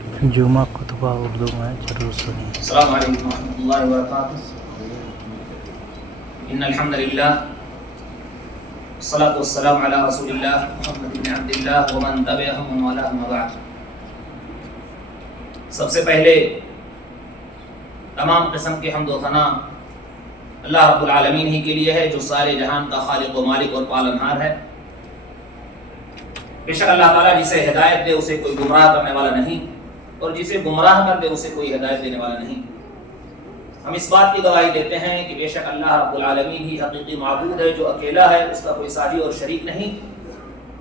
جمعہ خطبہ اردو میں ضرور سنیں۔ السلام علیکم ورحمۃ اللہ وبرکاتہ۔ ان الحمد للہ والصلاۃ والسلام علی رسول اللہ محمد بن عبد اللہ ومن تبعهم ومن والاه اما بعد۔ سب سے پہلے تمام قسم کے حمد و ثنا اللہ رب العالمین ہی کے لیے ہے، جو سارے جہان کا خالق و مالک اور پالنہار ہے۔ بے شک اللہ تعالیٰ جسے ہدایت دے اسے کوئی گمراہ کرنے والا نہیں، اور جسے گمراہ کر دے اسے کوئی ہدایت دینے والا نہیں۔ ہم اس بات کی گواہی دیتے ہیں کہ بے شک اللہ رب العالمین ہی حقیقی معبود ہے، جو اکیلا ہے، اس کا کوئی ساجی اور شریک نہیں،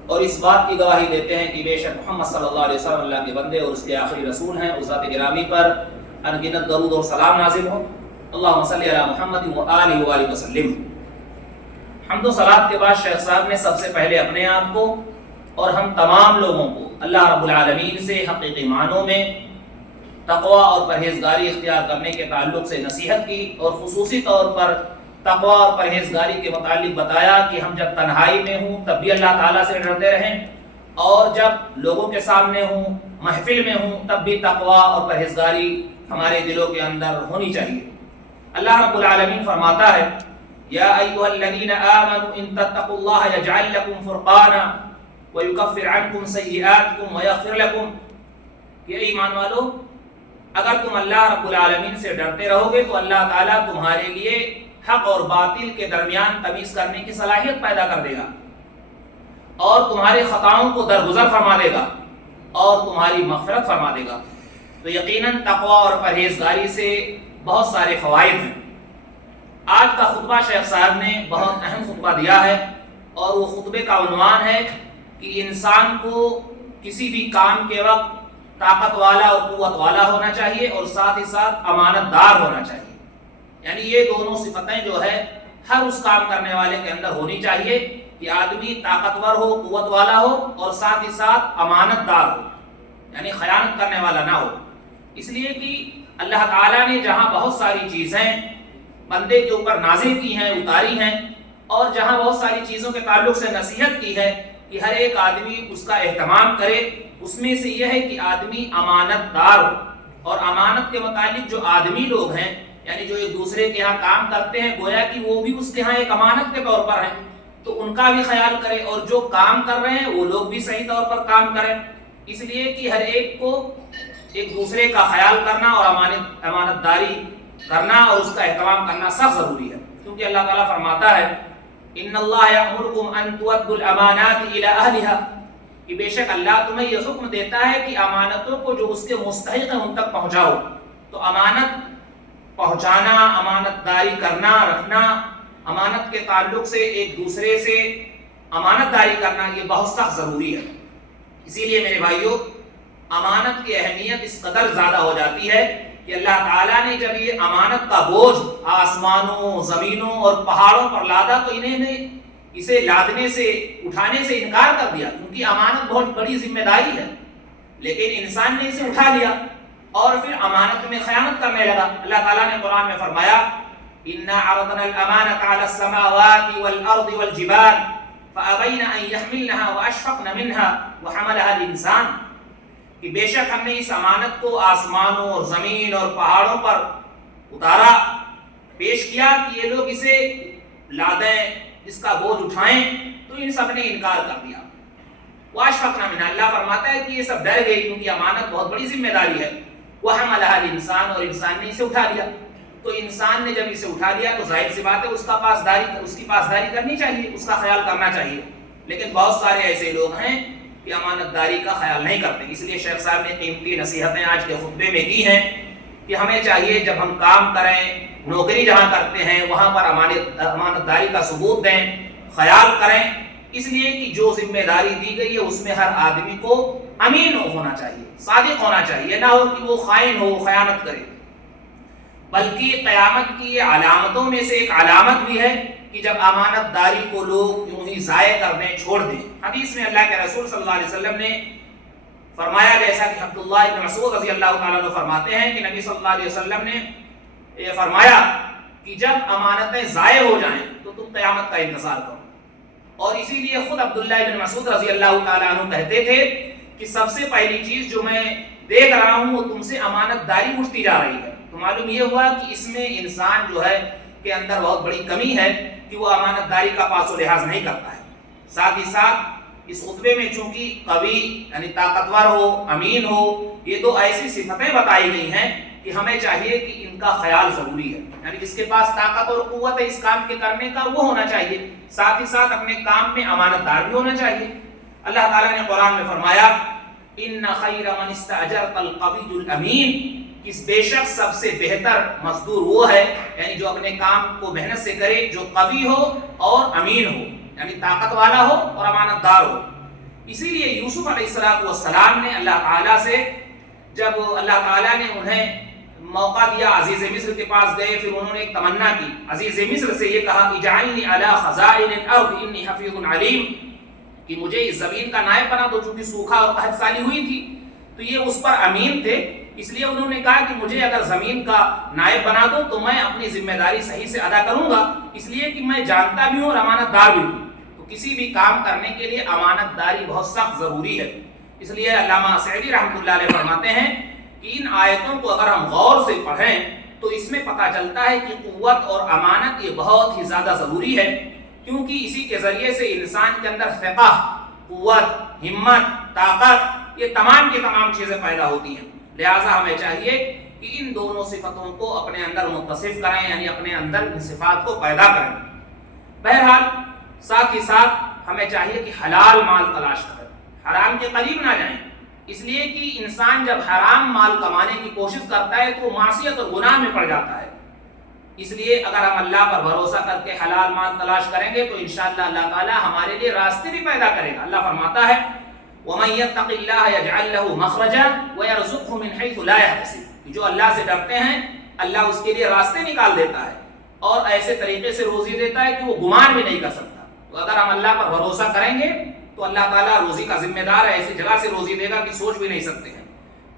اور اس بات کی گواہی دیتے ہیں کہ بے شک محمد صلی اللہ علیہ وسلم اللہ کے بندے اور اس کے آخری رسول ہیں۔ اس ذات گرامی پر انگنت درود اور سلام نازل ہو۔ اللہم صلی علی محمد وآلہ وآلہ وسلم۔ حمد و صلات کے بعد شیخ صاحب نے سب سے پہلے اپنے آپ کو اور ہم تمام لوگوں کو اللہ رب العالمین سے حقیقی معنوں میں تقوی اور پرہیزگاری اختیار کرنے کے تعلق سے نصیحت کی، اور خصوصی طور پر تقوی اور پرہیزگاری کے متعلق بتایا کہ ہم جب تنہائی میں ہوں تب بھی اللہ تعالیٰ سے ڈرتے رہیں، اور جب لوگوں کے سامنے ہوں، محفل میں ہوں، تب بھی تقوی اور پرہیزگاری ہمارے دلوں کے اندر ہونی چاہیے۔ اللہ رب العالمین فرماتا ہے یا ایھا الذین آمنوا ان تتقوا اللہ یجعل لکم فرقانا وَيُكَفِّرْ عَنْكُمْ سَيِّئَاتِكُمْ وَيَغْفِرْ لَكُمْ، کہ ایمان والو اگر تم اللہ رب العالمین سے ڈرتے رہو گے تو اللہ تعالیٰ تمہارے لیے حق اور باطل کے درمیان تمیز کرنے کی صلاحیت پیدا کر دے گا، اور تمہارے خطاؤں کو درگزر فرما دے گا، اور تمہاری مغفرت فرما دے گا۔ تو یقیناً تقوی اور پرہیزگاری سے بہت سارے فوائد ہیں۔ آج کا خطبہ شیخ صاحب نے بہت اہم خطبہ دیا ہے، اور وہ خطبے کا عنوان ہے کہ انسان کو کسی بھی کام کے وقت طاقت والا اور قوت والا ہونا چاہیے، اور ساتھ ہی ساتھ امانت دار ہونا چاہیے۔ یعنی یہ دونوں صفتیں جو ہے ہر اس کام کرنے والے کے اندر ہونی چاہیے کہ آدمی طاقتور ہو، قوت والا ہو، اور ساتھ ہی ساتھ امانت دار ہو، یعنی خیانت کرنے والا نہ ہو۔ اس لیے کہ اللہ تعالیٰ نے جہاں بہت ساری چیزیں بندے کے اوپر نازل کی ہیں، اتاری ہیں، اور جہاں بہت ساری چیزوں کے تعلق سے نصیحت کی ہے کہ ہر ایک آدمی اس کا اہتمام کرے، اس میں سے یہ ہے کہ آدمی امانت دار ہو، اور امانت کے متعلق جو آدمی لوگ ہیں، یعنی جو ایک دوسرے کے ہاں کام کرتے ہیں، گویا کہ وہ بھی اس کے ہاں ایک امانت کے طور پر ہیں، تو ان کا بھی خیال کرے، اور جو کام کر رہے ہیں وہ لوگ بھی صحیح طور پر کام کریں۔ اس لیے کہ ہر ایک کو ایک دوسرے کا خیال کرنا اور امانت داری کرنا اور اس کا اہتمام کرنا سخت ضروری ہے، کیونکہ اللہ تعالیٰ فرماتا ہے ان اللہ یأمرکم ان تؤدوا الامانات الی اہلھا، کہ بے شک اللہ تمہیں یہ حکم دیتا ہے کہ امانتوں کو جو اس کے مستحق ہیں ان تک پہنچاؤ۔ تو امانت پہنچانا، امانت داری کرنا، رکھنا، امانت کے تعلق سے ایک دوسرے سے امانت داری کرنا یہ بہت سخت ضروری ہے۔ اسی لیے میرے بھائیوں، امانت کی اہمیت اس قدر زیادہ ہو جاتی ہے کہ اللہ تعالیٰ نے جب یہ امانت کا بوجھ آسمانوں، زمینوں اور پہاڑوں پر لادا تو انہیں نے اسے لادنے سے، اٹھانے سے انکار کر دیا، کیونکہ امانت بہت بڑی ذمہ داری ہے، لیکن انسان نے اسے اٹھا لیا اور پھر امانت میں خیانت کرنے لگا۔ اللہ تعالیٰ نے قرآن میں فرمایا اِنَّا عَرَضْنَا الْأَمَانَةَ عَلَى السَّمَاوَاتِ وَالْأَرْضِ وَالْجِبَالِ فَأَبَيْنَ أَن يَحْمِلْنَهَا وَأَشْفَقْنَ مِنْهَا وَحَمَلَهَا الْإِنسَانُ، کہ بے شک ہم نے اس امانت کو آسمانوں اور زمین اور پہاڑوں پر اتارا، پیش کیا کہ یہ لوگ اسے لادیں، اس کا بوجھ اٹھائیں، تو ان سب نے انکار کر دیا۔ وَأَشْفَقْنَ مِنْهَا، اللہ فرماتا ہے کہ یہ سب ڈر گئے، کیونکہ امانت بہت بڑی ذمہ داری ہے۔ وَحَمَلَهَا الْإِنسَانُ، اور انسان نے اسے اٹھا لیا۔ تو انسان نے جب اسے اٹھا لیا تو ظاہر سی بات ہے اس کی پاسداری کرنی چاہیے، اس کا خیال کرنا چاہیے، لیکن بہت سارے ایسے لوگ ہیں کہ امانت داری کا خیال نہیں کرتے۔ اس لیے شیخ صاحب نے قیمتی نصیحتیں آج کے خطبے میں کی ہیں کہ ہمیں چاہیے جب ہم کام کریں، نوکری جہاں کرتے ہیں وہاں پر امانت داری کا ثبوت دیں، خیال کریں، اس لیے کہ جو ذمہ داری دی گئی ہے اس میں ہر آدمی کو امین ہونا چاہیے، صادق ہونا چاہیے، نہ ہو کہ وہ خائن ہو، خیانت کرے۔ بلکہ قیامت کی یہ علامتوں میں سے ایک علامت بھی ہے کہ جب امانت داری کو لوگ یوں ہی ضائع کر دیں، چھوڑ دیں۔ حدیث میں اللہ کے رسول صلی اللہ علیہ وسلم نے فرمایا، جیسا کہ عبداللہ بن مسعود رضی اللہ تعالیٰ عنہ فرماتے ہیں کہ نبی صلی اللہ علیہ وسلم نے یہ فرمایا کہ جب امانتیں ضائع ہو جائیں تو تم قیامت کا انتظار کرو۔ اور اسی لیے خود عبداللہ بن مسعود رضی اللہ تعالیٰ عنہ کہتے تھے کہ سب سے پہلی چیز جو میں دیکھ رہا ہوں وہ تم سے امانت داری اٹھتی جا رہی ہے. تو معلوم یہ ہوا کہ اس میں انسان جو ہے کے اندر بہت بڑی کمی ہے کہ وہ امانت داری کا پاس و لحاظ نہیں کرتا ہے. ساتھ ہی ساتھ اس خطبے میں چونکہ قوی یعنی طاقتور ہو، امین ہو، یہ دو ایسی صفتیں بتائی گئی ہیں کہ ہمیں چاہیے کہ ان کا خیال ضروری ہے. یعنی جس کے پاس طاقت اور قوت ہے اس کام کے کرنے کا وہ ہونا چاہیے، ساتھ ہی ساتھ اپنے کام میں امانت دار بھی ہونا چاہیے. اللہ تعالیٰ نے قرآن میں فرمایا ان خیر من استاجرت القوی الامین، کہ بے شک سب سے بہتر مزدور وہ ہے یعنی جو اپنے کام کو محنت سے کرے، جو قوی ہو اور امین ہو یعنی طاقت والا ہو اور امانت دار ہو. اسی لیے یوسف علیہ السلام نے اللہ تعالیٰ سے، جب اللہ تعالیٰ نے انہیں موقع دیا عزیز مصر کے پاس گئے، پھر انہوں نے ایک تمنا کی، عزیز مصر سے یہ کہا اجعلنی علی خزائن الارض انی حفیظ علیم، کہ مجھے اس زمین کا نائب بنا دو. چونکہ سوکھا اور قحط سالی ہوئی تھی تو یہ اس پر امین تھے، اس لیے انہوں نے کہا کہ مجھے اگر زمین کا نائب بنا دو تو میں اپنی ذمہ داری صحیح سے ادا کروں گا، اس لیے کہ میں جانتا بھی ہوں اور امانت دار بھی ہوں. تو کسی بھی کام کرنے کے لیے امانت داری بہت سخت ضروری ہے. اس لیے علامہ سعدی رحمۃ اللہ علیہ فرماتے ہیں کہ ان آیتوں کو اگر ہم غور سے پڑھیں تو اس میں پتہ چلتا ہے کہ قوت اور امانت یہ بہت ہی زیادہ ضروری ہے، کیونکہ اسی کے ذریعے سے انسان کے اندر فقہ، قوت، ہمت، طاقت، یہ تمام کی تمام چیزیں پیدا ہوتی ہیں. لہٰذا ہمیں چاہیے کہ ان دونوں صفتوں کو اپنے اندر متصف کریں، یعنی اپنے اندر ان صفات کو پیدا کریں. بہرحال ساتھ ہی ساتھ ہمیں چاہیے کہ حلال مال تلاش کریں، حرام کے قریب نہ جائیں. اس لیے کہ انسان جب حرام مال کمانے کی کوشش کرتا ہے تو معصیت اور گناہ میں پڑ جاتا ہے. اس لیے اگر ہم اللہ پر بھروسہ کر کے حلال مال تلاش کریں گے تو انشاءاللہ اللہ تعالی ہمارے لیے راستے بھی پیدا کرے گا. اللہ فرماتا ہے وَمَن يَتَّقِ اللَّهَ يَجْعَل لَّهُ مَخْرَجًا وَيَرْزُقْهُ مِنْ حَيْثُ لَا يَحْتَسِبُ، جو اللہ سے ڈرتے ہیں اللہ اس کے لیے راستے نکال دیتا ہے اور ایسے طریقے سے روزی دیتا ہے کہ وہ گمان بھی نہیں کر سکتا. تو اگر ہم اللہ پر بھروسہ کریں گے تو اللہ تعالیٰ روزی کا ذمہ دار ہے، ایسی جگہ سے روزی دے گا کہ سوچ بھی نہیں سکتے ہیں.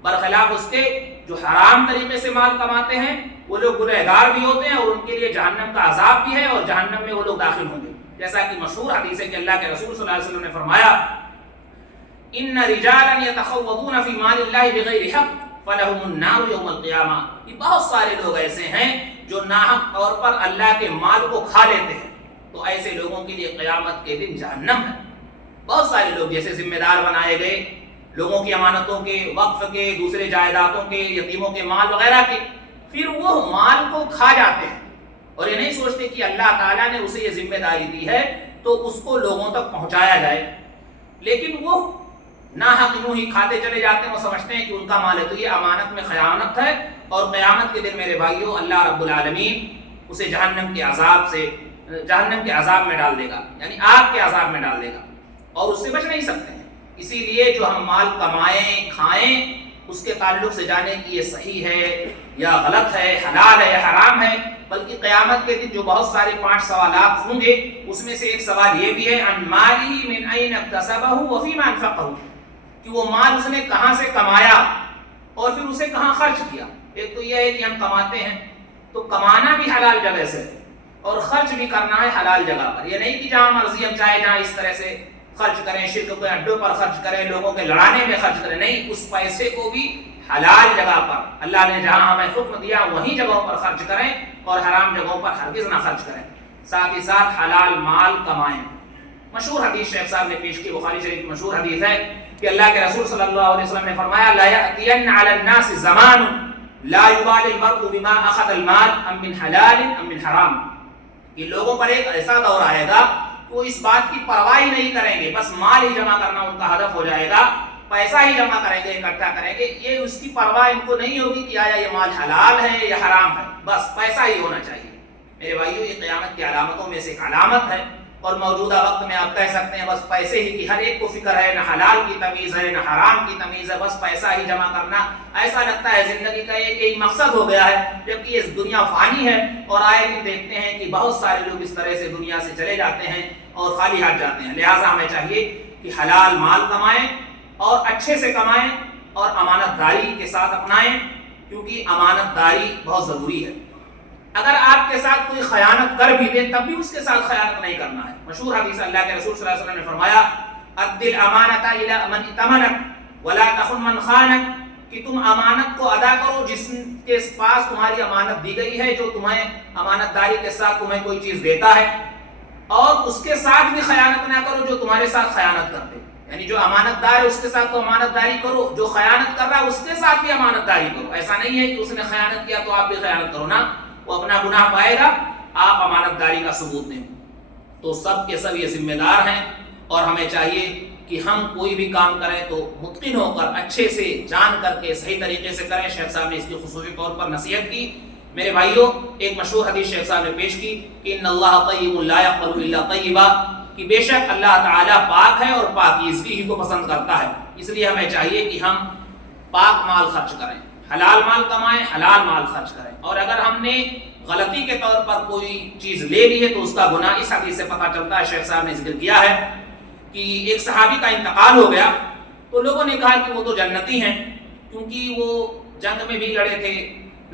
برخلاف اس کے جو حرام طریقے سے مال کماتے ہیں وہ لوگ گنہگار بھی ہوتے ہیں اور ان کے لیے جہنم کا عذاب بھی ہے اور جہنم میں وہ لوگ داخل ہوں گے. جیسا کہ مشہور حدیث ہے کہ اللہ کے رسول صلی اللہ علیہ وسلم نے فرمایا ان رجالا یتخوضون فی مال اللہ بغیر حق فلہم النار یوم القیامہ، یہ بہت سارے لوگ ایسے ہیں جو ناحق طور پر اللہ کے مال کو کھا لیتے ہیں، تو ایسے لوگوں کے لیے قیامت کے دن جہنم ہے. بہت سارے لوگ جیسے ذمہ دار بنائے گئے لوگوں کی امانتوں کے، وقف کے، دوسرے جائیدادوں کے، یتیموں کے مال وغیرہ کے، پھر وہ مال کو کھا جاتے ہیں اور یہ نہیں سوچتے کہ اللہ تعالیٰ نے اسے یہ ذمہ داری دی ہے تو اس کو لوگوں تک پہنچایا جائے. لیکن وہ ناحق یوں ہی کھاتے چلے جاتے ہیں، وہ سمجھتے ہیں کہ ان کا مال ہے. تو یہ امانت میں خیانت ہے اور قیامت کے دن میرے بھائیوں اللہ رب العالمین اسے جہنم کے عذاب میں ڈال دے گا، یعنی آگ کے عذاب میں ڈال دے گا اور اس سے بچ نہیں سکتے ہیں. اسی لیے جو ہم مال کمائیں کھائیں اس کے تعلق سے جانے کہ یہ صحیح ہے یا غلط ہے، حلال ہے یا حرام ہے، بلکہ قیامت کے دن جو بہت سارے 5 سوالات ہوں گے اس میں سے ایک سوال یہ بھی ہے عن مالی من این اکتسبہ وفیما انفقہ، کہ وہ مال اس نے کہاں سے کمایا اور پھر اسے کہاں خرچ کیا. ایک تو یہ ہے کہ ہم کماتے ہیں تو کمانا بھی حلال جگہ سے اور خرچ بھی کرنا ہے حلال جگہ پر. یہ نہیں کہ جہاں مرضی ہم چاہے جہاں اس طرح سے خرچ کریں، شرک کے اڈوں پر خرچ کریں، لوگوں کے لڑانے میں خرچ کریں، نہیں، اس پیسے کو بھی حلال جگہ پر اللہ نے جہاں ہمیں حکم دیا وہیں جگہوں پر خرچ کریں اور حرام جگہوں پر ہرگز نہ خرچ کریں. ساتھ ہی ساتھ حلال مال کمائیں. مشہور حدیث شیخ صاحب نے پیش کی، بخاری شریف مشہور حدیث ہے کہ اللہ کے رسول صلی اللہ علیہ وسلم نے فرمایا لا یأتین علی الناس زمان لا یبالی المرء بما اخذ المال ام من حلال ام من حرام، کہ لوگوں پر ایک ایسا دور آئے گا کہ وہ اس بات کی پرواہ ہی نہیں کریں گے، بس مال ہی جمع کرنا ان کا ہدف ہو جائے گا، پیسہ ہی جمع کریں گے، اکٹھا کریں گے، یہ اس کی پرواہ ان کو نہیں ہوگی کہ آیا یہ مال حلال ہے یا حرام ہے، بس پیسہ ہی ہونا چاہیے. میرے بھائیوں یہ قیامت کی علامتوں میں سے ایک علامت ہے اور موجودہ وقت میں آپ کہہ سکتے ہیں بس پیسے ہی کی ہر ایک کو فکر ہے، نہ حلال کی تمیز ہے نہ حرام کی تمیز ہے، بس پیسہ ہی جمع کرنا. ایسا لگتا ہے زندگی کا ایک یہی مقصد ہو گیا ہے، جبکہ یہ دنیا فانی ہے اور آئے دن دیکھتے ہیں کہ بہت سارے لوگ اس طرح سے دنیا سے چلے جاتے ہیں اور خالی ہاتھ جاتے ہیں. لہٰذا ہمیں چاہیے کہ حلال مال کمائیں اور اچھے سے کمائیں اور امانت داری کے ساتھ اپنائیں، کیونکہ امانت داری بہت ضروری ہے. اگر آپ کے ساتھ کوئی خیانت کر بھی دے تب بھی اس کے ساتھ خیانت نہیں کرنا ہے. مشہور حدیث اللہ کے رسول صلی اللہ علیہ وسلم نے فرمایا ادِ الامانۃ الی من ائتمنک ولا تخن من خانک، کہ تم امانت کو ادا کرو جس کے پاس تمہاری امانت دی گئی ہے، جو تمہیں امانت داری کے ساتھ تمہیں کوئی چیز دیتا ہے، اور اس کے ساتھ بھی خیانت نہ کرو جو تمہارے ساتھ خیانت کرتے، یعنی جو امانت دار ہے اس کے ساتھ تو امانت داری کرو، جو خیانت کر رہا ہے اس کے ساتھ بھی امانت داری کرو۔ ایسا نہیں ہے کہ اس نے خیانت کیا تو آپ بھی خیانت کرو، نا، وہ اپنا گناہ پائے گا، آپ امانت داری کا ثبوت دیں۔ تو سب کے سب یہ ذمہ دار ہیں، اور ہمیں چاہیے کہ ہم کوئی بھی کام کریں تو متقن ہو کر، اچھے سے جان کر کے صحیح طریقے سے کریں۔ شیخ صاحب نے اس کی خصوصی طور پر نصیحت کی۔ میرے بھائیوں، ایک مشہور حدیث شیخ صاحب نے پیش کی کہ ان اللہ طیب لا یقبل الا طیبا، کہ بے شک اللہ تعالیٰ پاک ہے اور پاکیزگی ہی کو پسند کرتا ہے۔ اس لیے ہمیں چاہیے کہ ہم پاک مال خرچ کریں، حلال مال کمائیں، حلال مال خرچ کریں، اور اگر ہم نے غلطی کے طور پر کوئی چیز لے لی ہے تو اس کا گناہ اس حدیث سے پتہ چلتا ہے۔ شیخ صاحب نے ذکر کیا ہے کہ ایک صحابی کا انتقال ہو گیا تو لوگوں نے کہا کہ وہ تو جنتی ہیں، کیونکہ وہ جنگ میں بھی لڑے تھے،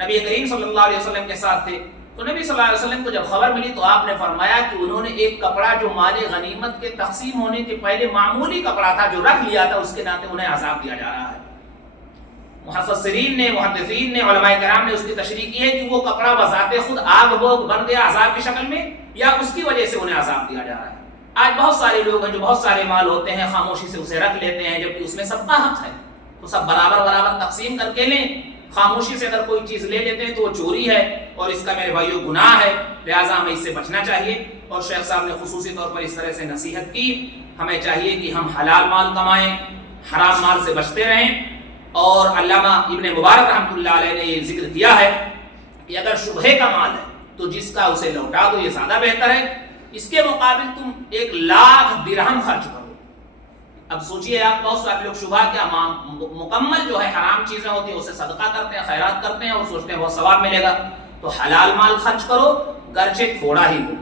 نبی کریم صلی اللہ علیہ وسلم کے ساتھ تھے۔ تو نبی صلی اللہ علیہ وسلم کو جب خبر ملی تو آپ نے فرمایا کہ انہوں نے ایک کپڑا جو مال غنیمت کے تقسیم ہونے کے پہلے معمولی کپڑا تھا جو رکھ لیا تھا، اس کے ناطے انہیں عذاب دیا جا رہا ہے۔ محدثین نے، علماء کرام نے اس کی تشریح کی ہے کہ وہ کپڑا بذات خود آگ بوگ بن گیا عذاب کی شکل میں، یا اس کی وجہ سے انہیں عذاب دیا جا رہا ہے۔ آج بہت سارے لوگ ہیں جو بہت سارے مال ہوتے ہیں، خاموشی سے اسے رکھ لیتے ہیں، جبکہ اس میں سب کا حق ہے، تو سب برابر برابر تقسیم کر کے لیں۔ خاموشی سے اگر کوئی چیز لے لیتے ہیں تو وہ چوری ہے، اور اس کا میرے بھائیوں گناہ ہے، لہٰذا ہمیں اس سے بچنا چاہیے۔ اور شیخ صاحب نے خصوصی طور پر اس طرح سے نصیحت کی، ہمیں چاہیے کہ ہم حلال مال کمائیں، حرام مال سے بچتے رہیں۔ اور علامہ ابن مبارک رحمۃ اللہ علیہ نے یہ ذکر کیا ہے کہ اگر شبہے کا مال ہے تو جس کا اسے لوٹا دو، یہ زیادہ بہتر ہے۔ اس کے مقابل تم 1,00,000 درہم خرچ کرو۔ اب سوچئے آپ، بہت سارے لوگ شبہ کیا مکمل جو ہے حرام چیزیں ہوتی ہیں اسے صدقہ کرتے ہیں، خیرات کرتے ہیں، اور سوچتے ہیں بہت ثواب ملے گا۔ تو حلال مال خرچ کرو، گرچہ تھوڑا ہی ہو۔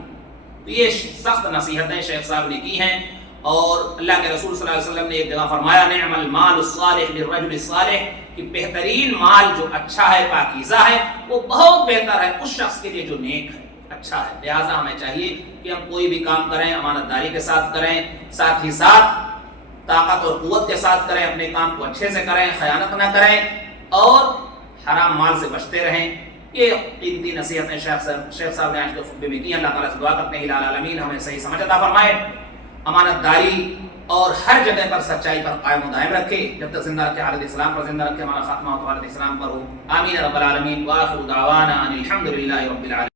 تو یہ سخت نصیحتیں شیخ صاحب نے کی ہیں، اور اللہ کے رسول صلی اللہ علیہ وسلم نے ایک جگہ فرمایا نعم المال الصالح للرجل الصالح، کہ بہترین مال جو اچھا ہے، پاکیزہ ہے، وہ بہت بہتر ہے اس شخص کے لیے جو نیک ہے، اچھا ہے۔ لہٰذا ہمیں چاہیے کہ ہم کوئی بھی کام کریں امانت داری کے ساتھ کریں، ساتھ ہی ساتھ طاقت اور قوت کے ساتھ کریں، اپنے کام کو اچھے سے کریں، خیانت نہ کریں، اور حرام مال سے بچتے رہیں۔ یہ قیمتی نصیحتیں شیخ صاحب نے آج کے خطبے میں کی۔ اللہ تعالیٰ سے دعا کرتے ہیں الٰہ العالمین ہمیں صحیح سمجھ عطا فرمائے، امانت داری اور ہر جگہ پر سچائی پر قائم و دائم رکھے، جب تک زندہ رکھے حالت اسلام پر زندہ رکھے، ہمارا خاتمہ حالت اسلام پر ہو۔ آمین رب العالمین، وآخر دعوانا ان الحمد للہ رب العالمین۔